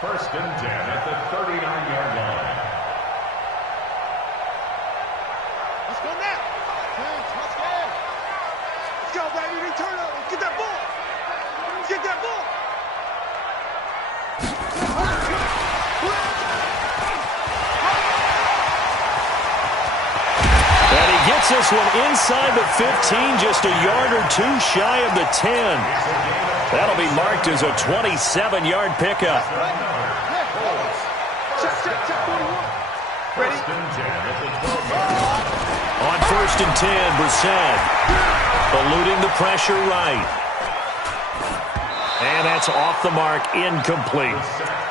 First and 10 at the 39-yard line. Let's go now. Let's go. Let's go, baby. Return up. Let's get that ball. Let's get that ball. And he gets this one inside the 15, just a yard or two shy of the 10. That'll be marked as a 27-yard pickup. First and 10 at the 12-yard line. On first and 10, Brissett eluding the pressure right. And that's off the mark, incomplete.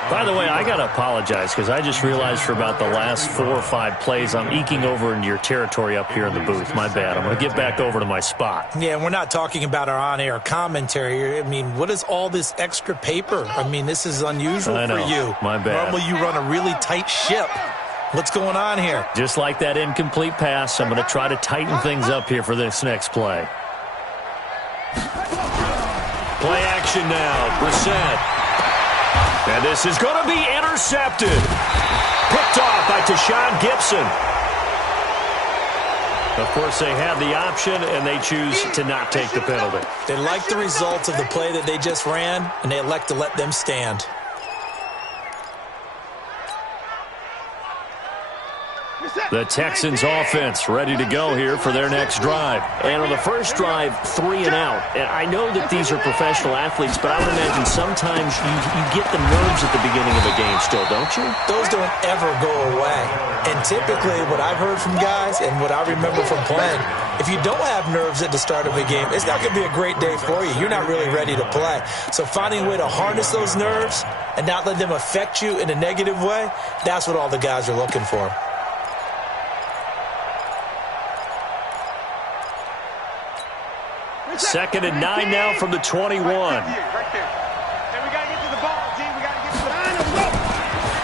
By the way, I got to apologize because I just realized for about the last 4 or 5 plays, I'm eking over into your territory up here in the booth. My bad. I'm going to get back over to my spot. Yeah, we're not talking about our on-air commentary. I mean, what is all this extra paper? I mean, this is unusual for you. My bad. Normally you run a really tight ship. What's going on here? Just like that incomplete pass, I'm going to try to tighten things up here for this next play. Play action now, Brissett. And this is going to be intercepted. Picked off by Tashawn Gibson. Of course, they have the option, and they choose to not take the penalty. They like the results of the play that they just ran, and they elect to let them stand. The Texans offense ready to go here for their next drive. And on the first drive, 3 and out. And I know that these are professional athletes, but I would imagine sometimes you get the nerves at the beginning of a game still, don't you? Those don't ever go away. And typically what I've heard from guys and what I remember from playing, if you don't have nerves at the start of a game, it's not going to be a great day for you. You're not really ready to play. So finding a way to harness those nerves and not let them affect you in a negative way, that's what all the guys are looking for. Second and 9 now from the 21.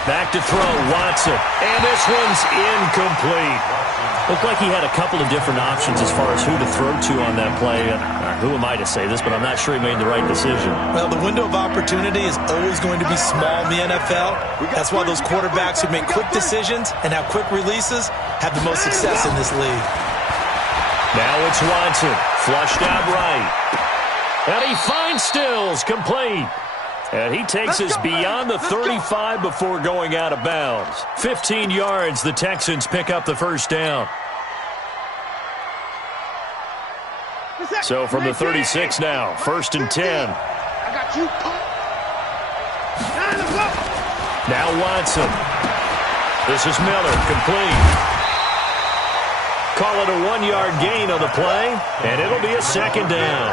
Back to throw, Watson. And this one's incomplete. Looked like he had a couple of different options as far as who to throw to on that play. Who am I to say this, but I'm not sure he made the right decision. Well, the window of opportunity is always going to be small in the NFL. That's why those quarterbacks who make quick decisions and have quick releases have the most success in this league. Now it's Watson, flushed out right. And he finds Stills, complete. And he takes us beyond the 35 before going out of bounds. 15 yards, the Texans pick up the first down. So from the 36 now, first and 10. Now Watson. This is Miller, complete. Call it a 1-yard gain on the play, and it'll be a second down.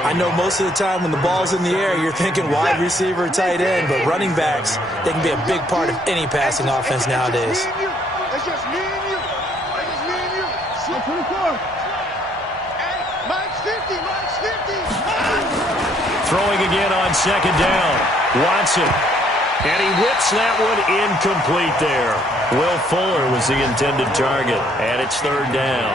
I know most of the time when the ball's in the air, you're thinking wide receiver, tight end, but running backs, they can be a big part of any passing offense nowadays. It's just me and you. It's me and you. 24. Mike's 50. Mike's 50. Throwing again on second down. Watson. And he whips that one incomplete there. Will Fuller was the intended target, and it's third down.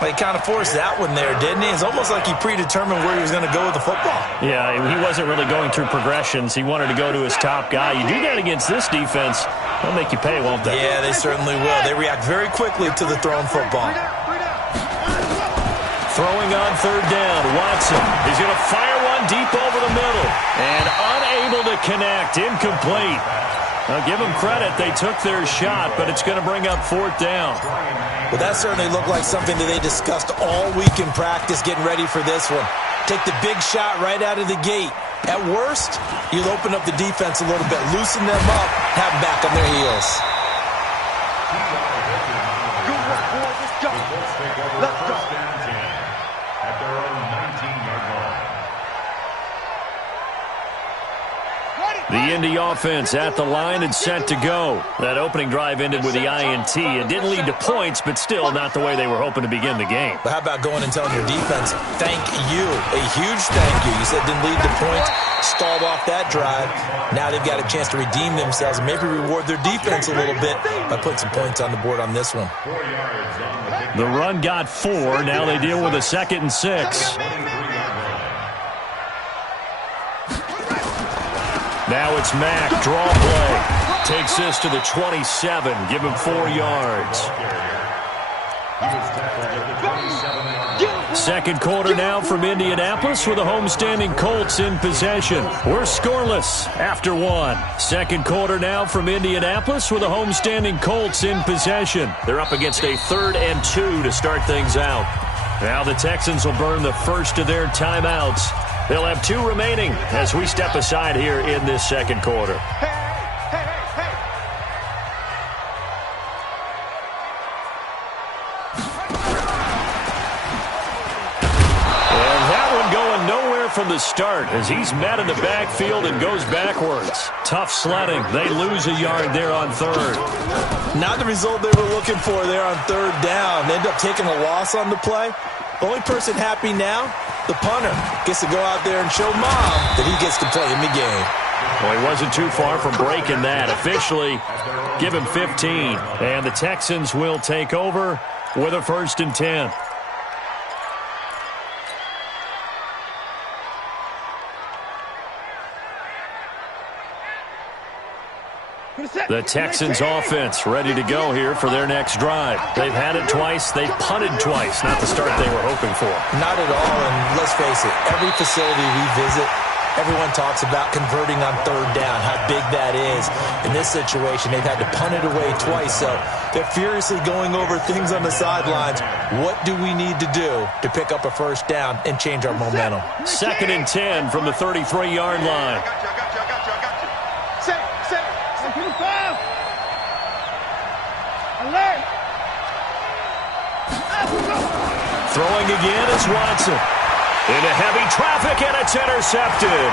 Well, he kind of forced that one there, didn't he? It's almost like he predetermined where he was going to go with the football. Yeah, he wasn't really going through progressions. He wanted to go to his top guy. You do that against this defense, they'll make you pay, won't they? Yeah, they certainly will. They react very quickly to the thrown football. Throwing on third down, Watson. He's going to fire one deep over the middle. And unable to connect, incomplete. Now, give them credit. They took their shot, but it's going to bring up fourth down. Well, that certainly looked like something that they discussed all week in practice getting ready for this one. Take the big shot right out of the gate. At worst, you'll open up the defense a little bit, loosen them up, have them back on their heels. Good work, boys. Let's go. Let's go. At their own 19-yard line. The Indy offense at the line and set to go. That opening drive ended with the INT. It didn't lead to points, but still not the way they were hoping to begin the game. But how about going and telling your defense, thank you, a huge thank you. You said it didn't lead to points, stalled off that drive. Now they've got a chance to redeem themselves and maybe reward their defense a little bit by putting some points on the board on this one. The run got 4. Now they deal with a 2nd and 6. Now it's Mack, draw play. Takes this to the 27, give him 4 yards. Second quarter now from Indianapolis with the homestanding Colts in possession. We're scoreless after 1. Second quarter now from Indianapolis with the homestanding Colts in possession. They're up against a 3rd and 2 to start things out. Now the Texans will burn the first of their timeouts. They'll have 2 remaining as we step aside here in this second quarter. From the start as he's met in the backfield and goes backwards. Tough sledding. They lose a yard there on 3rd. Not the result they were looking for there on 3rd down. They end up taking a loss on the play. The only person happy now, the punter, gets to go out there and show mom that he gets to play in the game. Well, he wasn't too far from breaking that. Officially, give him 15. And the Texans will take over with a 1st and 10. The Texans offense ready to go here for their next drive. They've had it twice. They've punted twice. Not the start they were hoping for. Not at all, and let's face it, every facility we visit, everyone talks about converting on 3rd down, how big that is. In this situation, they've had to punt it away twice, so they're furiously going over things on the sidelines. What do we need to do to pick up a 1st down and change our momentum? 2nd and 10 from the 33-yard line. Throwing again is Watson. Into heavy traffic, and it's intercepted.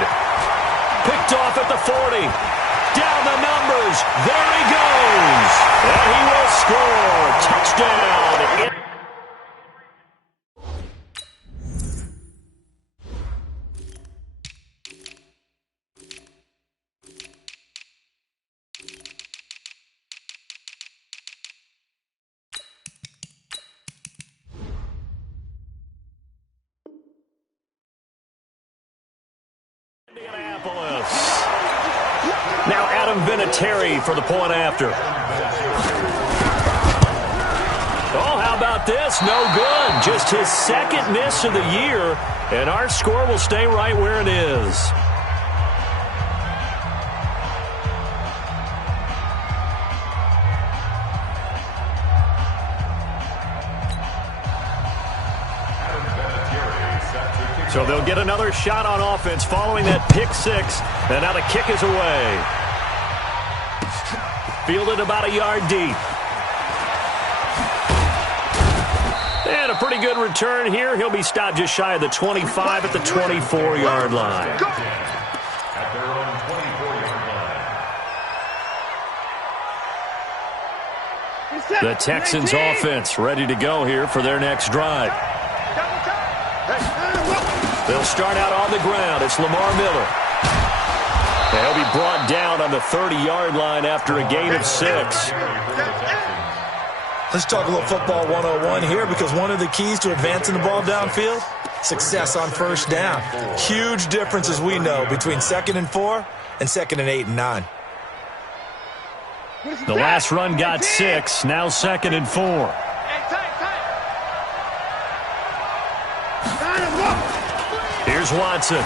Picked off at the 40. Down the numbers. There he goes. And he will score. Touchdown. Now Adam Vinatieri for the point after. Oh, how about this? No good. Just his 2nd miss of the year, and our score will stay right where it is. So they'll get another shot on offense following that pick 6. And now the kick is away. Fielded about a yard deep. And a pretty good return here. He'll be stopped just shy of the 25 at the 24-yard line. At their own 24-yard line. The Texans offense ready to go here for their next drive. They'll start out on the ground. It's Lamar Miller. And he'll be brought down on the 30-yard line after a gain of 6. Let's talk a little football 101 here, because one of the keys to advancing the ball downfield, success on 1st down. Huge difference, as we know, between 2nd and 4 and 2nd and 8 and 9. The last run got 6. Now 2nd and 4. Here's Watson.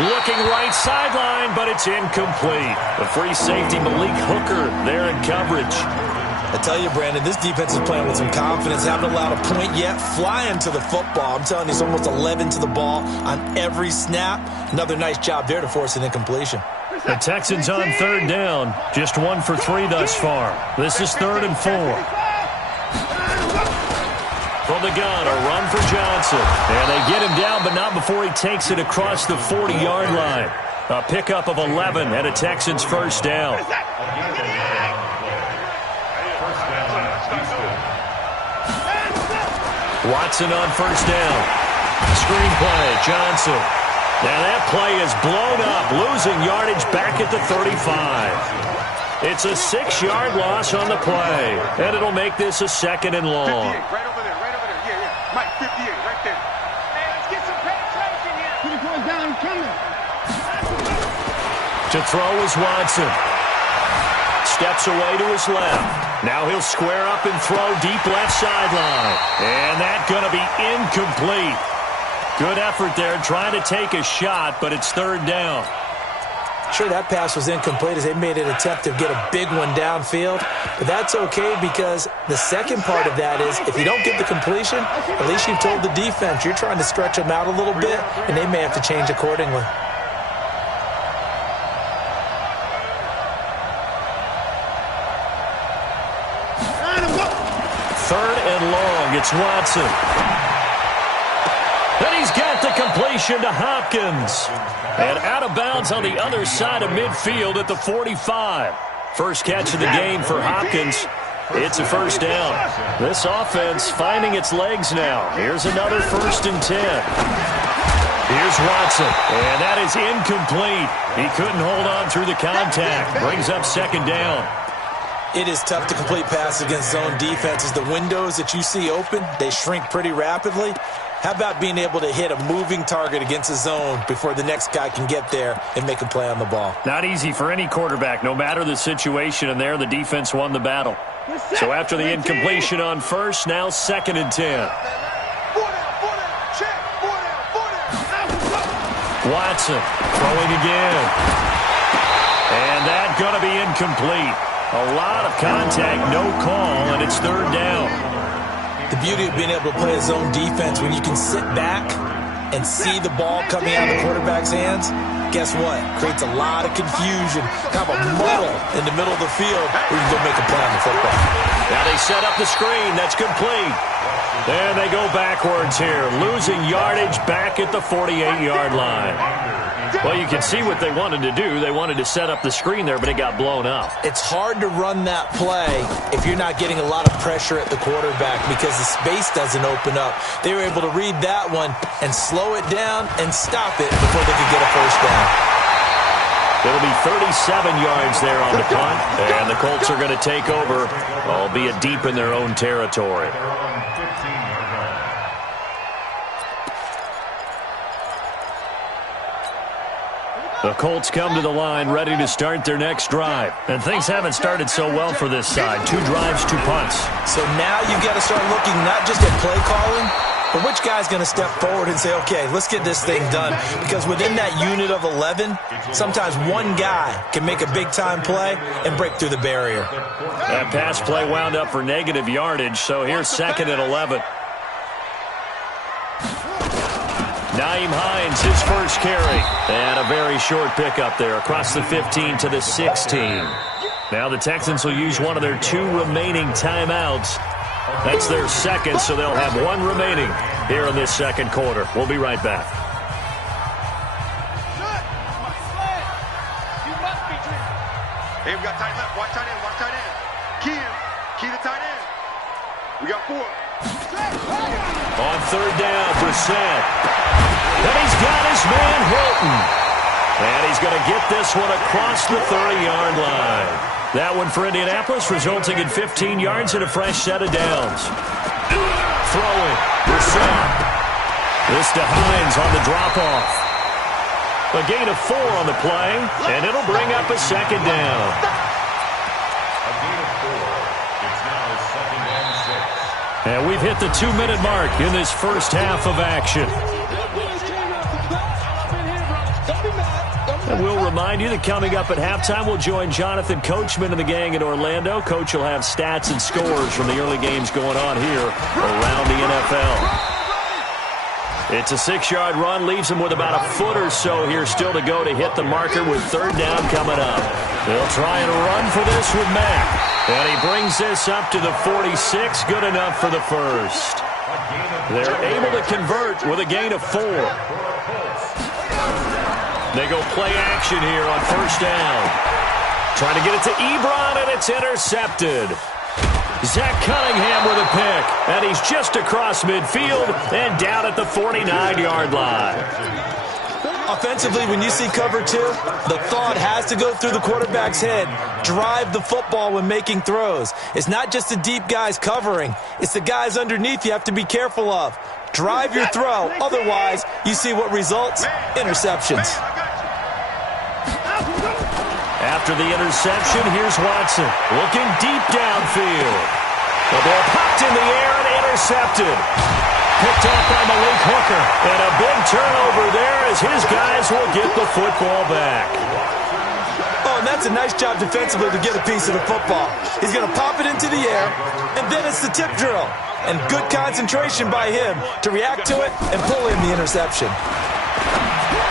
Looking right sideline, but it's incomplete. The free safety, Malik Hooker, there in coverage. I tell you, Brandon, this defense is playing with some confidence. Haven't allowed a point yet. Flying to the football. I'm telling you, it's almost 11 to the ball on every snap. Another nice job there to force an incompletion. The Texans on 3rd down. Just 1 for 3 thus far. This is 3rd and 4. From the gun, a run for Johnson. And they get him down, but not before he takes it across the 40-yard line. A pickup of 11 and a Texans 1st down. Watson on 1st down. Screenplay, Johnson. Now that play is blown up, losing yardage back at the 35. It's a 6-yard loss on the play, and it'll make this a 2nd and long. 58, right over there. Mike, 58, right there. Hey, let's get some penetration here. 2 points down, coming. To throw is Watson. Steps away to his left. Now he'll square up and throw deep left sideline. And that's going to be incomplete. Good effort there trying to take a shot, but it's third down. Sure, that pass was incomplete as they made an attempt to get a big one downfield. But that's okay because the second part of that is if you don't get the completion, at least you've told the defense you're trying to stretch them out a little bit, and they may have to change accordingly. Third and long, it's Watson. And he's got the completion to Hopkins. And out of bounds on the other side of midfield at the 45. First catch of the game for Hopkins. It's a first down. This offense finding its legs now. Here's another 1st and 10. Here's Watson, and that is incomplete. He couldn't hold on through the contact. Brings up second down. It is tough to complete passes against zone defenses. The windows that you see open, they shrink pretty rapidly. How about being able to hit a moving target against a zone before the next guy can get there and make a play on the ball? Not easy for any quarterback, no matter the situation, and there the defense won the battle. So after the incompletion on first, now 2nd and 10. Watson throwing again. And that's going to be incomplete. A lot of contact, no call, and it's third down. The beauty of being able to play a zone defense when you can sit back and see the ball coming out of the quarterback's hands, guess what? Creates a lot of confusion, kind of a muddle in the middle of the field where you can go make a play on the football. Now they set up the screen. That's complete. And they go backwards here, losing yardage back at the 48-yard line. Well, you can see what they wanted to do. They wanted to set up the screen there, but it got blown up. It's hard to run that play if you're not getting a lot of pressure at the quarterback because the space doesn't open up. They were able to read that one and slow it down and stop it before they could get a first down. It'll be 37 yards there on the punt, and the Colts are going to take over, albeit deep in their own territory. The Colts come to the line ready to start their next drive. And things haven't started so well for this side. 2 drives, 2 punts. So now you've got to start looking not just at play calling, but which guy's going to step forward and say, okay, let's get this thing done. Because within that unit of 11, sometimes one guy can make a big-time play and break through the barrier. That pass play wound up for negative yardage, so here's 2nd and 11. Nyheim Hines, his first carry. And a very short pickup there across the 15 to the 16. Now the Texans will use one of their 2 remaining timeouts. That's their second, so they'll have 1 remaining here in this second quarter. We'll be right back. Hey, we got tight left. Watch tight end. Watch tight end. Key him. Key the tight end. We got 4. On third down, Brissett. And he's got his man Hilton. And he's going to get this one across the 30-yard line. That one for Indianapolis, resulting in 15 yards and a fresh set of downs. Throwing, Brissett. This to Hines on the drop-off. A gain of 4 on the play, and it'll bring up a second down. A gain of 4. It's now 2nd and 6. And we've hit the 2-minute mark in this first half of action. And we'll remind you that coming up at halftime, we'll join Jonathan Coachman and the gang in Orlando. Coach will have stats and scores from the early games going on here around the NFL. It's a 6-yard run, leaves him with about a foot or so here still to go to hit the marker with third down coming up. They'll try and run for this with Mack. And he brings this up to the 46, good enough for the first. They're able to convert with a gain of 4. They go play action here on first down. Trying to get it to Ebron, and it's intercepted. Zach Cunningham with a pick, and he's just across midfield and down at the 49-yard line. Offensively, when you see cover 2, the thought has to go through the quarterback's head. Drive the football when making throws. It's not just the deep guys covering. It's the guys underneath you have to be careful of. Drive your throw. Otherwise, you see what results? Interceptions. After the interception, here's Watson looking deep downfield. The ball popped in the air and intercepted. Picked off by Malik Hooker. And a big turnover there as his guys will get the football back. Oh, and that's a nice job defensively to get a piece of the football. He's going to pop it into the air, and then it's the tip drill. And good concentration by him to react to it and pull in the interception.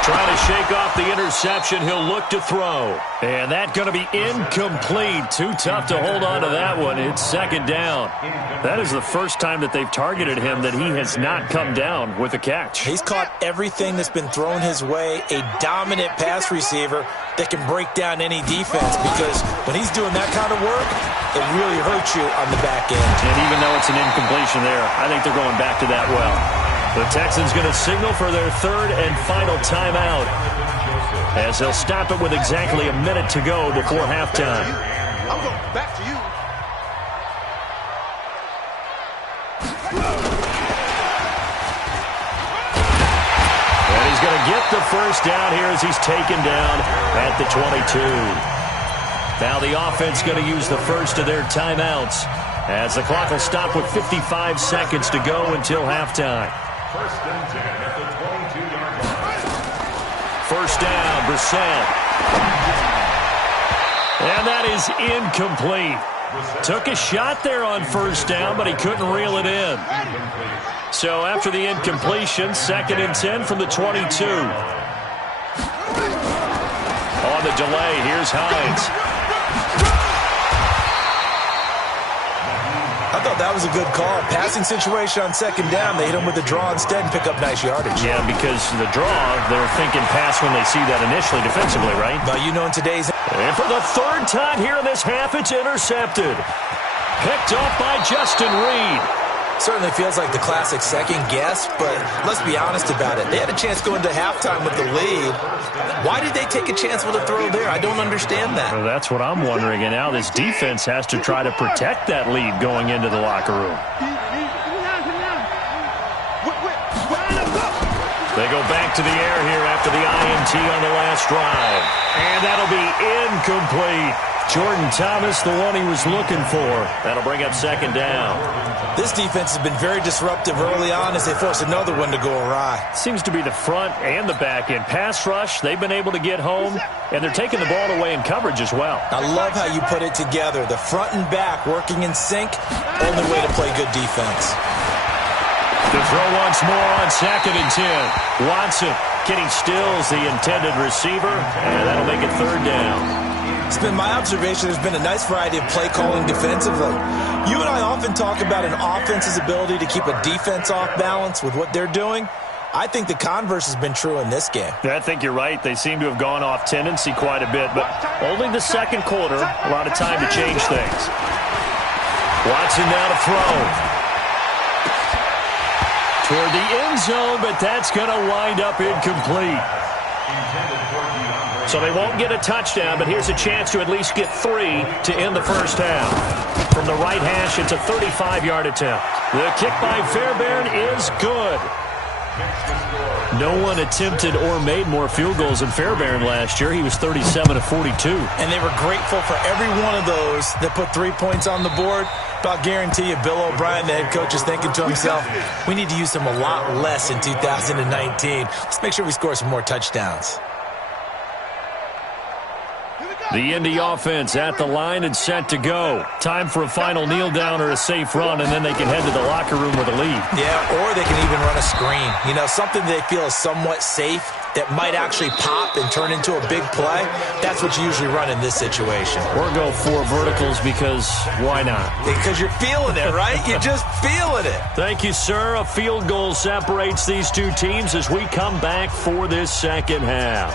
Trying to shake off the interception, he'll look to throw. And that's going to be incomplete. Too tough to hold on to that one. It's second down. That is the first time that they've targeted him that he has not come down with a catch. He's caught everything that's been thrown his way. A dominant pass receiver that can break down any defense, because when he's doing that kind of work, it really hurts you on the back end. And even though it's an incompletion there, I think they're going back to that well. The Texans going to signal for their third and final timeout as they'll stop it with exactly a minute to go before halftime. I'm going back to you. And he's going to get the first down here as he's taken down at the 22. Now the offense going to use the first of their timeouts as the clock will stop with 55 seconds to go until halftime. First and 10 at the 22-yard line. First down, Brissett. And that is incomplete. Took a shot there on first down, but he couldn't reel it in. So after the incompletion, second and 10 from the 22. On the delay, here's Hines. I thought that was a good call. Passing situation on second down. They hit him with a draw instead and pick up nice yardage. Yeah, because the draw, they're thinking pass when they see that initially defensively, right? But you know in today's... And for the third time here in this half, it's intercepted. Picked off by Justin Reed. Certainly feels like the classic second guess, but let's be honest about it. They had a chance going to halftime with the lead. Why did they take a chance with a throw there? I don't understand that. Well, that's what I'm wondering. And now this defense has to try to protect that lead going into the locker room. They go back to the air here after the INT on the last drive. And that'll be incomplete. Jordan Thomas, the one he was looking for. That'll bring up second down. This defense has been very disruptive early on as they force another one to go awry. Seems to be the front and the back end. Pass rush, they've been able to get home, and they're taking the ball away in coverage as well. I love how you put it together. The front and back working in sync, only way to play good defense. The throw once more on second and 10. Watson getting Stills, the intended receiver, and that'll make it third down. It's been my observation there's been a nice variety of play calling defensively. You and I often talk about an offense's ability to keep a defense off balance with what they're doing. I think the converse has been true in this game. I think you're right. They seem to have gone off tendency quite a bit, but only the second quarter, a lot of time to change things. Watson now to throw. Toward the end zone, but that's going to wind up incomplete. So they won't get a touchdown, but here's a chance to at least get 3 to end the first half. From the right hash, it's a 35-yard attempt. The kick by Fairbairn is good. No one attempted or made more field goals than Fairbairn last year. He was 37 of 42. And they were grateful for every one of those that put 3 points on the board. But I'll guarantee you, Bill O'Brien, the head coach, is thinking to himself, we need to use him a lot less in 2019. Let's make sure we score some more touchdowns. The Indy offense at the line and set to go. Time for a final kneel down or a safe run, and then they can head to the locker room with a lead. Yeah, or they can even run a screen. You know, something they feel is somewhat safe that might actually pop and turn into a big play. That's what you usually run in this situation. Or go 4 verticals because why not? Because you're feeling it, right? You're just feeling it. Thank you, sir. A field goal separates these two teams as we come back for this second half.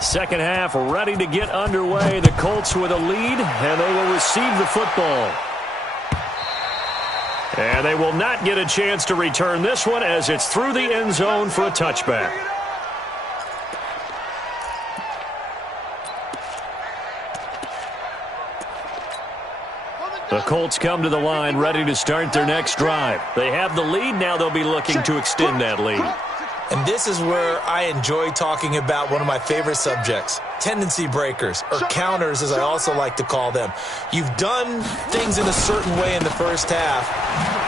Second half ready to get underway. The Colts with a lead, and they will receive the football. And they will not get a chance to return this one as it's through the end zone for a touchback. The Colts come to the line ready to start their next drive. They have the lead. Now they'll be looking to extend that lead. And this is where I enjoy talking about one of my favorite subjects, tendency breakers, or counters as I also like to call them. You've done things in a certain way in the first half,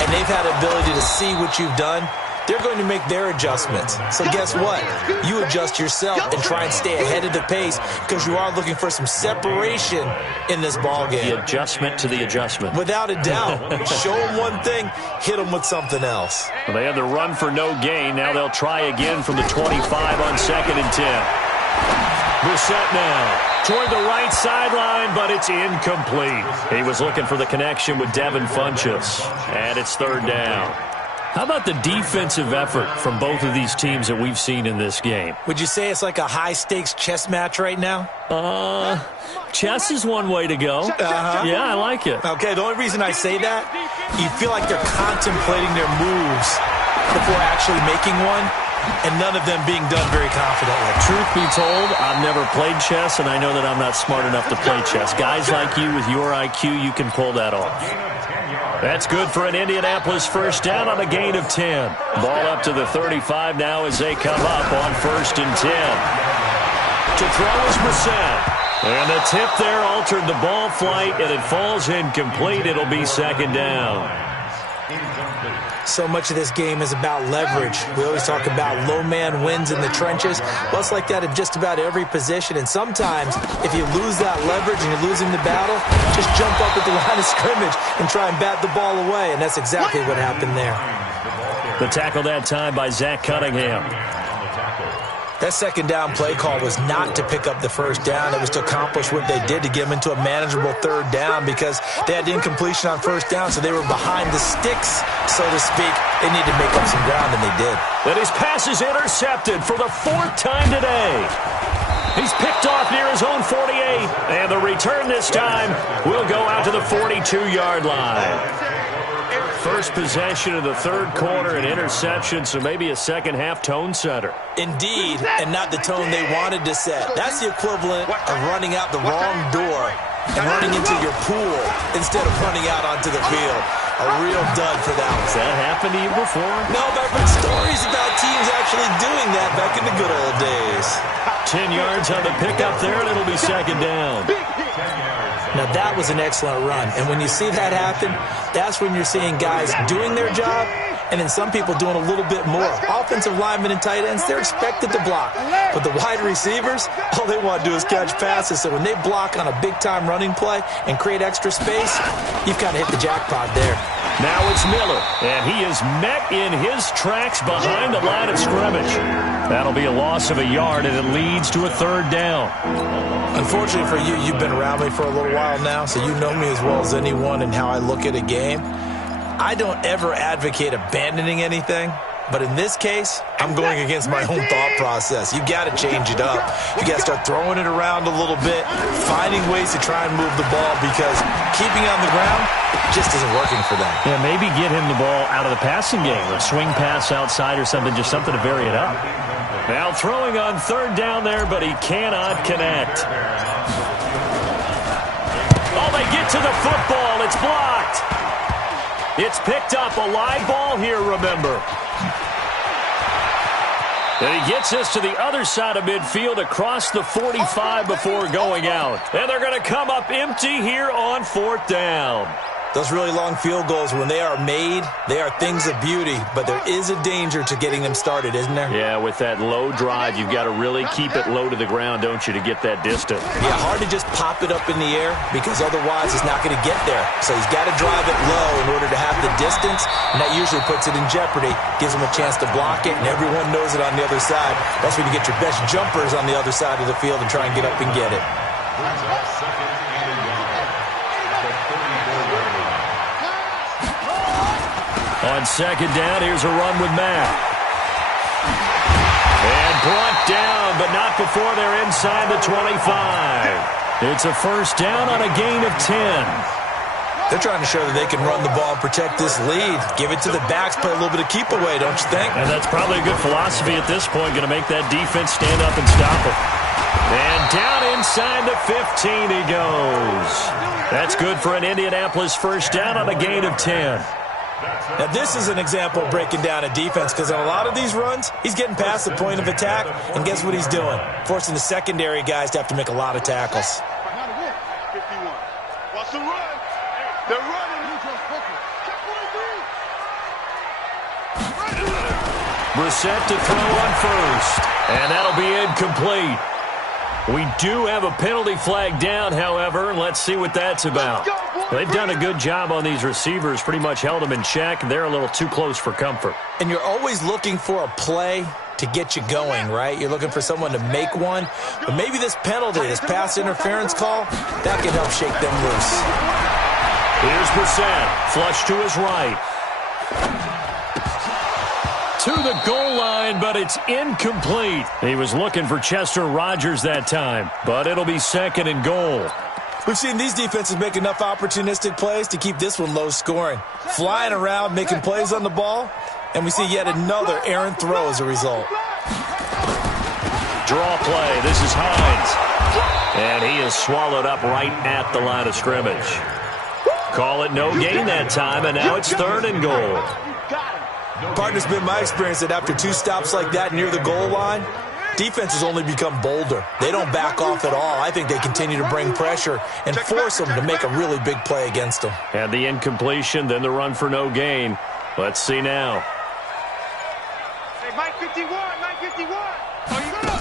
and they've had the ability to see what you've done. They're going to make their adjustments. So guess what? You adjust yourself and try and stay ahead of the pace because you are looking for some separation in this ball game. The adjustment to the adjustment. Without a doubt. Show them one thing, hit them with something else. Well, they had the run for no gain. Now they'll try again from the 25 on 2nd and 10. Brissett now toward the right sideline, but it's incomplete. He was looking for the connection with Devin Funchess, and it's 3rd down. How about the defensive effort from both of these teams that we've seen in this game? Would you say it's like a high-stakes chess match right now? Chess is one way to go. Yeah, I like it. Okay, the only reason I say that, you feel like they're contemplating their moves before actually making one, and none of them being done very confidently. Truth be told, I've never played chess, and I know that I'm not smart enough to play chess. Guys like you with your IQ, you can pull that off. That's good for an Indianapolis first down on a gain of 10. Ball up to the 35 now as they come up on 1st and 10. To throw is Brissett. And the tip there altered the ball flight, and it falls incomplete. It'll be 2nd down. So much of this game is about leverage. We always talk about low man wins in the trenches. Well, it's like that in just about every position. And sometimes, if you lose that leverage and you're losing the battle, just jump up at the line of scrimmage and try and bat the ball away. And that's exactly what happened there. The tackle that time by Zach Cunningham. That 2nd down play call was not to pick up the 1st down. It was to accomplish what they did to get them into a manageable 3rd down because they had the incompletion on 1st down, so they were behind the sticks, so to speak. They needed to make up some ground, and they did. And his pass is intercepted for the 4th time today. He's picked off near his own 48, and the return this time will go out to the 42-yard line. First possession of the 3rd quarter, an interception, so maybe a second-half tone setter. Indeed, and not the tone they wanted to set. That's the equivalent of running out the wrong door and running into your pool instead of running out onto the field. A real dud for that one. Has that happened to you before? No, but I've heard stories about teams actually doing that back in the good old days. 10 yards on the pickup there, and it'll be 2nd down. Now, that was an excellent run. And when you see that happen, that's when you're seeing guys doing their job and then some people doing a little bit more. Offensive linemen and tight ends, they're expected to block. But the wide receivers, all they want to do is catch passes. So when they block on a big-time running play and create extra space, you've kind of hit the jackpot there. Now it's Miller, and he is met in his tracks behind the line of scrimmage. That'll be a loss of a yard, and it leads to a 3rd down. Unfortunately for you, you've been around me for a little while now, so you know me as well as anyone and how I look at a game. I don't ever advocate abandoning anything, but in this case, I'm going against my own thought process. You got to change it up. You got to start throwing it around a little bit, finding ways to try and move the ball because keeping it on the ground just isn't working for them. Yeah, maybe get him the ball out of the passing game, a swing pass outside or something, just something to vary it up. Now throwing on 3rd down there, but he cannot connect. Oh, they get to the football. It's blocked. It's picked up. A live ball here, remember. And he gets us to the other side of midfield across the 45 before going out. And they're going to come up empty here on 4th down. Those really long field goals, when they are made, they are things of beauty, but there is a danger to getting them started, isn't there? Yeah, with that low drive, you've got to really keep it low to the ground, don't you, to get that distance. Yeah, hard to just pop it up in the air because otherwise it's not going to get there. So he's got to drive it low in order to have the distance, and that usually puts it in jeopardy, gives him a chance to block it, and everyone knows it on the other side. That's when you get your best jumpers on the other side of the field and try and get up and get it. On 2nd down, here's a run with Matt. And brought down, but not before they're inside the 25. It's a first down on a gain of 10. They're trying to show that they can run the ball and protect this lead. Give it to the backs, play a little bit of keep away, don't you think? And that's probably a good philosophy at this point, going to make that defense stand up and stop it. And down inside the 15 he goes. That's good for an Indianapolis first down on a gain of 10. Now, this is an example of breaking down a defense because on a lot of these runs, he's getting past the point of attack, and guess what he's doing? Forcing the secondary guys to have to make a lot of tackles. Watch the run. They're running. Brissett to throw on first, and that'll be incomplete. We do have a penalty flag down, however, and let's see what that's about. They've done a good job on these receivers, pretty much held them in check. They're a little too close for comfort. And you're always looking for a play to get you going, right? You're looking for someone to make one. But maybe this penalty, this pass interference call, that can help shake them loose. Here's Brissett, flush to his right. To the goal line, but it's incomplete. He was looking for Chester Rogers that time, but it'll be second and goal. We've seen these defenses make enough opportunistic plays to keep this one low scoring. Flying around, making plays on the ball, and we see yet another errant throw as a result. Draw play. This is Hines. And he is swallowed up right at the line of scrimmage. Call it no gain that time, and now it's third and goal. Partner's been my experience that after two stops like that near the goal line, defenses only become bolder. They don't back off at all. I think they continue to bring pressure and force them to make a really big play against them. And the incompletion, then the run for no gain. Let's see now. Hey, Mike 51, Mike 51. Oh, you gonna...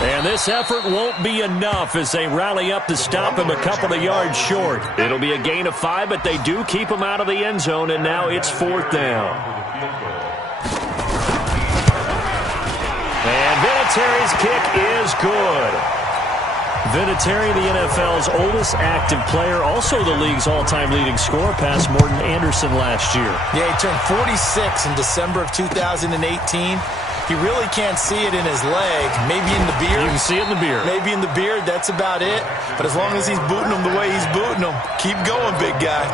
And this effort won't be enough as they rally up to stop him a couple of yards short. It'll be a gain of 5, but they do keep him out of the end zone, and now it's fourth down. And Vinatieri's kick is good. Vinatieri, the NFL's oldest active player, also the league's all-time leading scorer, past Morton Anderson last year. Yeah, he turned 46 in December of 2018. He really can't see it in his leg. Maybe in the beard. You can see it in the beard. Maybe in the beard. That's about it. But as long as he's booting him the way he's booting him, keep going, big guy.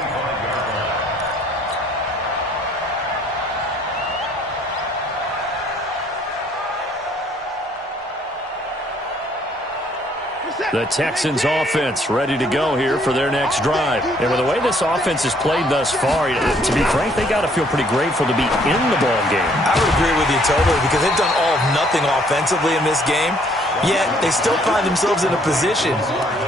The Texans offense ready to go here for their next drive. And with the way this offense has played thus far, to be frank, they got to feel pretty grateful to be in the ball game. I would agree with you totally because they've done all of nothing offensively in this game, yet they still find themselves in a position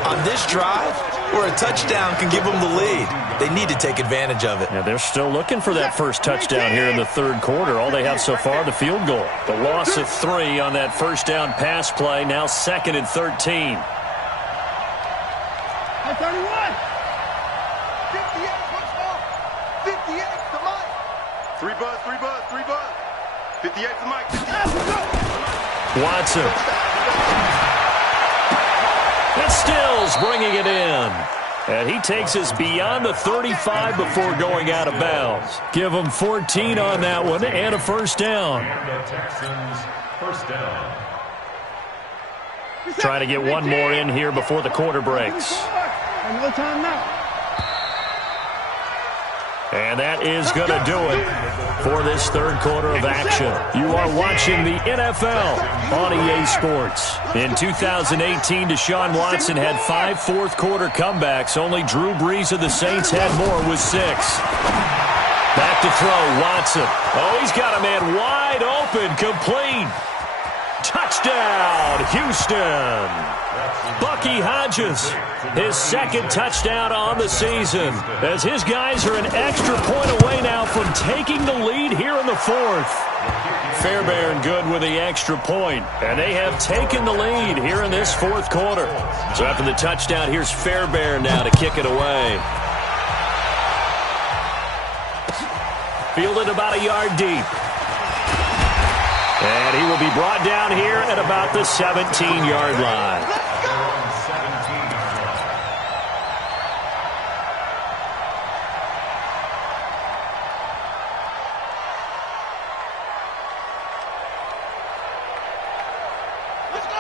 on this drive where a touchdown can give them the lead. They need to take advantage of it. Yeah, they're still looking for that first touchdown here in the third quarter. All they have so far, the field goal. The loss of 3 on that first down pass play, now second and 13. 31. 58, push off. 58 to Mike. 3 buzz, 3 buzz, 3 buzz. 58 to Mike. 58. Watson. And Stills bringing it in. And he takes us beyond the 35 before going out of bounds. Give him 14 on that one and a first down. Texans first down. Trying to get one more in here before the quarter breaks. No time now. And that is going to do it for this third quarter of action. You are watching the NFL on EA Sports. In 2018, Deshaun Watson had 5 fourth-quarter comebacks. Only Drew Brees of the Saints had more with 6. Back to throw, Watson. Oh, he's got a man wide open, complete. Touchdown, Houston. Bucky Hodges, his second touchdown on the season, as his guys are an extra point away now from taking the lead here in the fourth. Fairbairn good with the extra point, and they have taken the lead here in this fourth quarter. So after the touchdown, here's Fairbairn now to kick it away. Fielded about a yard deep. And he will be brought down here at about the 17-yard line.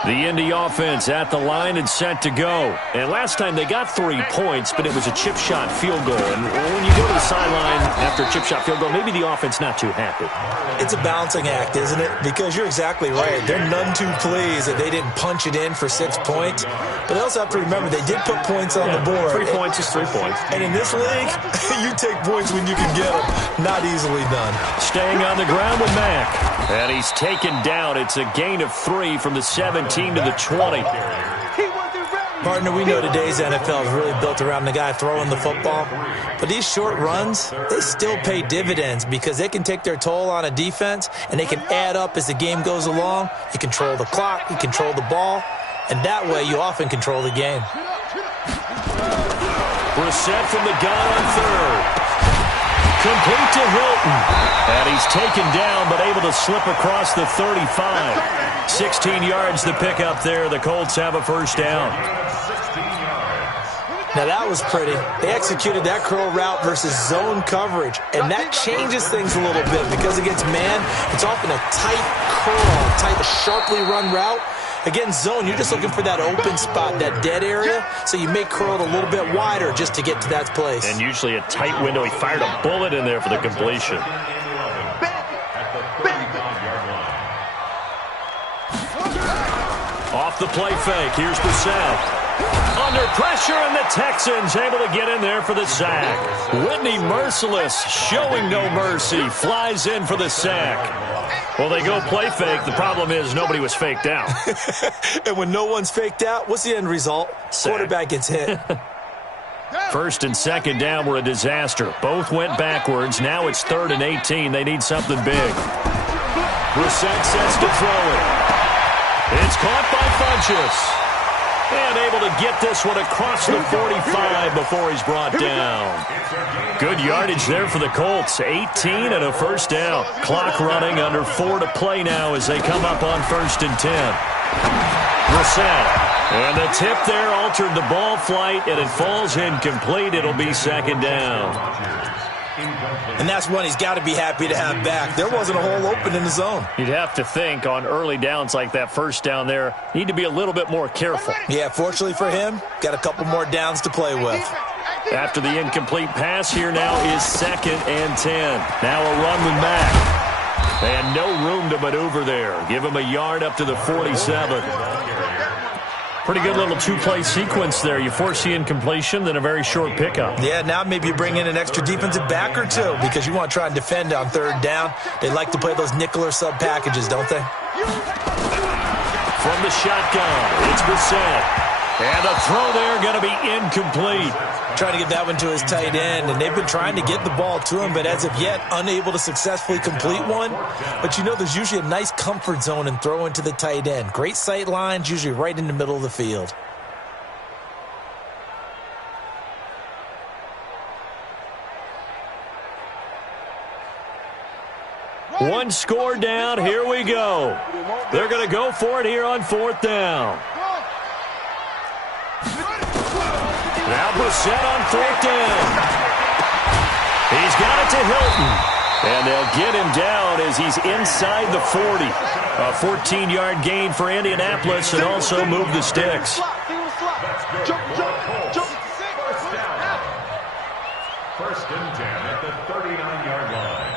The Indy offense at the line and set to go. And last time they got 3 points, but it was a chip shot field goal. And when you go to the sideline after a chip shot field goal, maybe the offense not too happy. It's a balancing act, isn't it? Because you're exactly right. They're none too pleased that they didn't punch it in for 6 points. But they also have to remember they did put points on the board. 3 points is 3 points. And in this league, you take points when you can get them. Not easily done. Staying on the ground with Mack. And he's taken down. It's a gain of 3 from the 17 to the 20. Partner, we know today's NFL is really built around the guy throwing the football. But these short runs, they still pay dividends because they can take their toll on a defense, and they can add up as the game goes along. You control the clock, you control the ball, and that way you often control the game. Brissett from the gun on third. Complete to Hilton. And he's taken down, but able to slip across the 35. 16 yards to pick up there. The Colts have a first down. Now, that was pretty. They executed that curl route versus zone coverage, and that changes things a little bit because against man, it's often a tight curl, tight, sharply run route. Against zone, you're just looking for that open spot, that dead area, so you may curl it a little bit wider just to get to that place. And usually a tight window. He fired a bullet in there for the completion. Off the play fake. Here's Brissett. Under pressure, and the Texans able to get in there for the sack. Whitney Merciless, showing no mercy, flies in for the sack. Well, they go play fake. The problem is nobody was faked out. And when no one's faked out, what's the end result? Sack. Quarterback gets hit. First and second down were a disaster. Both went backwards. Now it's 3rd and 18. They need something big. Brissett sets to throw it. It's caught by Funchess. And able to get this one across the 45 before he's brought down. Good yardage there for the Colts. 18 and a first down. Clock running, under 4 to play now as they come up on 1st and 10. Brissett. And the tip there altered the ball flight, and it falls incomplete. It'll be 2nd down. And that's one he's got to be happy to have back. There wasn't a hole open in the zone. You'd have to think on early downs like that first down there, need to be a little bit more careful. Yeah, fortunately for him, got a couple more downs to play with. After the incomplete pass, here now is 2nd and 10. Now a run with Mack. And no room to maneuver there. Give him a yard up to the 47. Pretty good little 2-play sequence there. You force the incompletion, then a very short pickup. Yeah, now maybe you bring in an extra defensive back or two because you want to try and defend on 3rd down. They like to play those nickel or sub packages, don't they? From the shotgun, it's Brissett. And the throw there going to be incomplete. Trying to get that one to his tight end, and they've been trying to get the ball to him, but as of yet, unable to successfully complete one. But you know there's usually a nice comfort zone and throw into the tight end. Great sight lines, usually right in the middle of the field. One score down. Here we go. They're going to go for it here on 4th down. Now Brissett on 4th down. He's got it to Hilton. And they'll get him down as he's inside the 40. A 14-yard gain for Indianapolis and also move the sticks. First and 10 at the 39-yard line.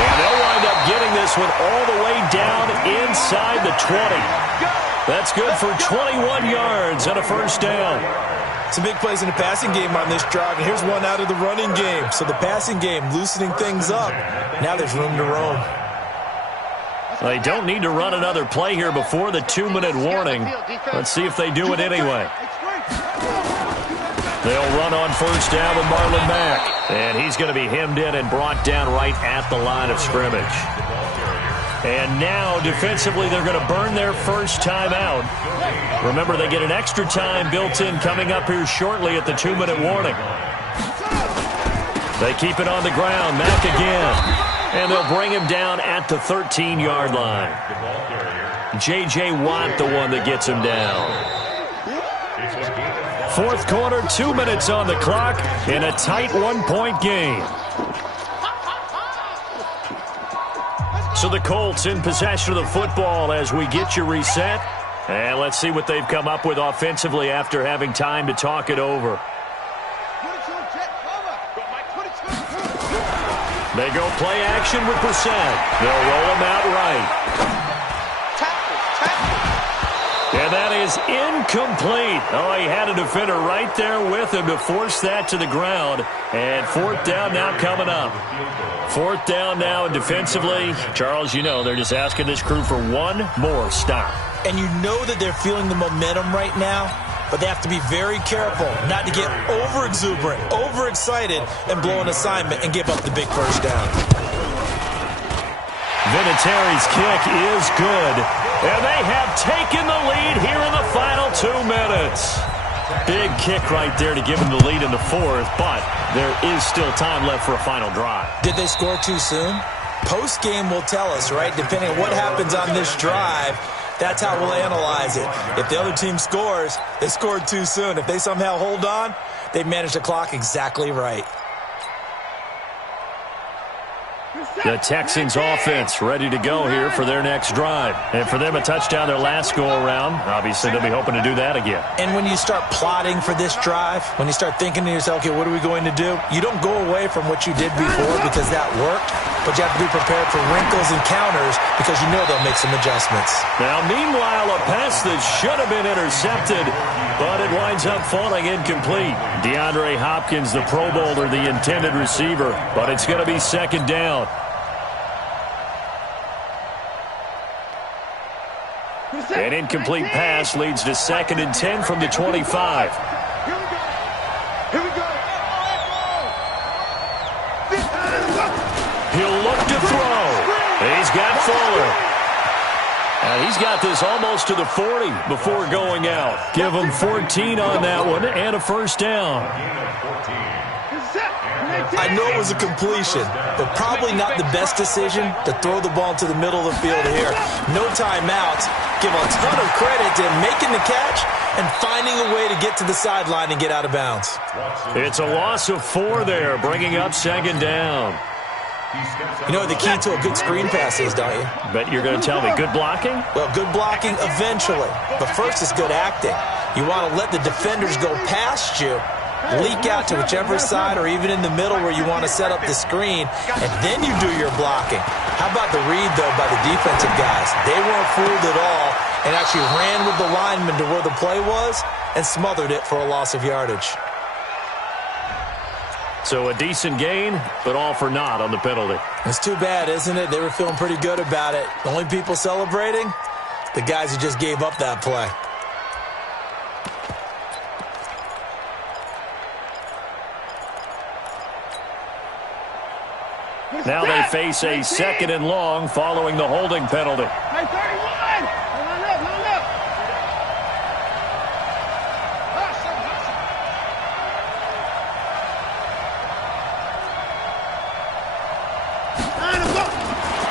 And they'll wind up getting this one all the way down inside the 20. That's good for 21 yards and a first down. Some big plays in the passing game on this drive, and here's one out of the running game. So the passing game loosening things up. Now there's room to roam. They don't need to run another play here before the 2-minute warning. Let's see if they do it anyway. They'll run on first down with Marlon Mack. And he's going to be hemmed in and brought down right at the line of scrimmage. And now, defensively, they're going to burn their first time out. Remember, they get an extra time built in coming up here shortly at the 2-minute warning. They keep it on the ground. Mack again. And they'll bring him down at the 13-yard line. J.J. Watt, the one that gets him down. 4th quarter, 2 minutes on the clock in a tight 1-point game. So the Colts in possession of the football as we get you reset. And let's see what they've come up with offensively after having time to talk it over. They go play action with Brissett. They'll roll him out right. And that is incomplete. Oh, he had a defender right there with him to force that to the ground. And fourth down now coming up. Fourth down now, and defensively, Charles, you know, they're just asking this crew for one more stop. And you know that they're feeling the momentum right now, but they have to be very careful not to get over-exuberant, overexcited, and blow an assignment and give up the big first down. Vinatieri's kick is good, and they have taken the lead here in the final 2 minutes. Big kick right there to give them the lead in the fourth, but there is still time left for a final drive. Did they score too soon? Post-game will tell us, right? Depending on what happens on this drive, that's how we'll analyze it. If the other team scores, they scored too soon. If they somehow hold on, they managed the clock exactly right. The Texans offense ready to go here for their next drive. And for them, a touchdown their last go-around. Obviously, they'll be hoping to do that again. And when you start plotting for this drive, when you start thinking to yourself, okay, what are we going to do? You don't go away from what you did before because that worked, but you have to be prepared for wrinkles and counters because you know they'll make some adjustments. Now, meanwhile, a pass that should have been intercepted, but it winds up falling incomplete. DeAndre Hopkins, the Pro Bowler, the intended receiver, but it's going to be second down. An incomplete pass leads to 2nd and 10 from the 25. Here we go. He'll look to throw. He's got Fuller. And he's got this almost to the 40 before going out. Give him 14 on that one and a first down. I know it was a completion, but probably not the best decision to throw the ball into the middle of the field here. No timeouts. Give a ton of credit to making the catch and finding a way to get to the sideline and get out of bounds. It's a loss of 4 there, bringing up second down. You know what the key to a good screen pass is, don't you? Bet you're going to tell me good blocking? Well, good blocking eventually. But first is good acting. You want to let the defenders go past you, leak out to whichever side or even in the middle where you want to set up the screen, and then you do your blocking. How about the read, though, by the defensive guys? They weren't fooled at all and actually ran with the lineman to where the play was and smothered it for a loss of yardage. So a decent gain, but all for naught on the penalty. It's too bad, isn't it? They were feeling pretty good about it. The only people celebrating, the guys who just gave up that play. Now they face a 2nd and long following the holding penalty. Hey, 31! Line up, line up.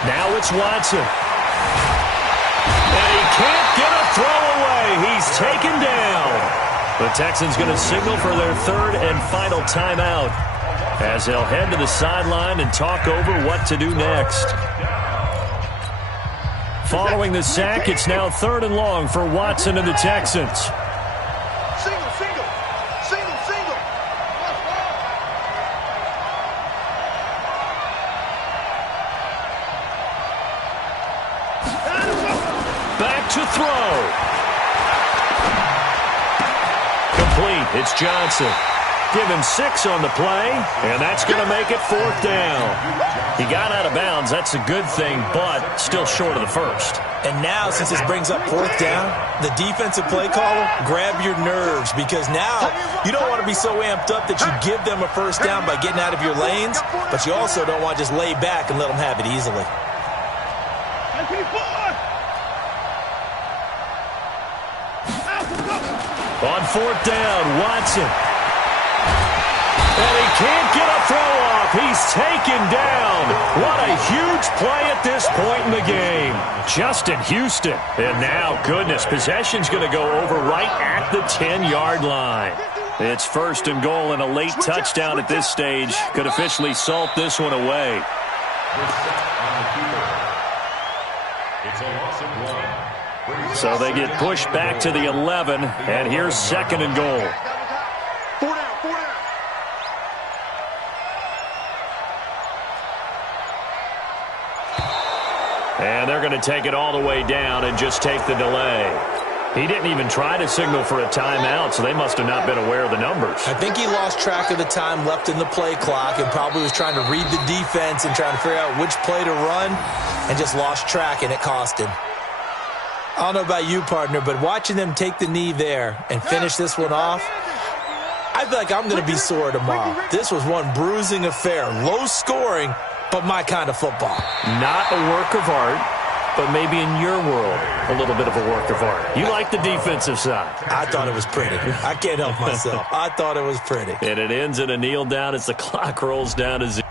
Now it's Watson. And he can't get a throw away. He's taken down. The Texans going to signal for their 3rd and final timeout as they'll head to the sideline and talk over what to do next. Following the sack, it's now 3rd and long for Watson and the Texans. Single, single. Single, single. Back to throw. Complete. It's Johnson. Give him 6 on the play, and that's going to make it 4th down. He got out of bounds. That's a good thing, but still short of the first. And now, since this brings up 4th down, the defensive play caller, grab your nerves, because now you don't want to be so amped up that you give them a first down by getting out of your lanes, but you also don't want to just lay back and let them have it easily. On 4th down, Watson. And he can't get a throw off. He's taken down. What a huge play at this point in the game. Justin Houston. And now, goodness, possession's going to go over right at the 10-yard line. It's 1st and goal, and a late touchdown at this stage could officially salt this one away. It's a loss of 1. So they get pushed back to the 11, and here's 2nd and goal. 4 down, 4 down. And they're going to take it all the way down and just take the delay. He didn't even try to signal for a timeout, so they must have not been aware of the numbers. I think he lost track of the time left in the play clock and probably was trying to read the defense and trying to figure out which play to run and just lost track, and it cost him. I don't know about you, partner, but watching them take the knee there and finish this one off, I feel like I'm going to be sore tomorrow. This was one bruising affair. Low scoring, but my kind of football. Not a work of art, but maybe in your world, a little bit of a work of art. You like the defensive side. I thought it was pretty. I can't help myself. I thought it was pretty. And it ends in a kneel down as the clock rolls down to 0.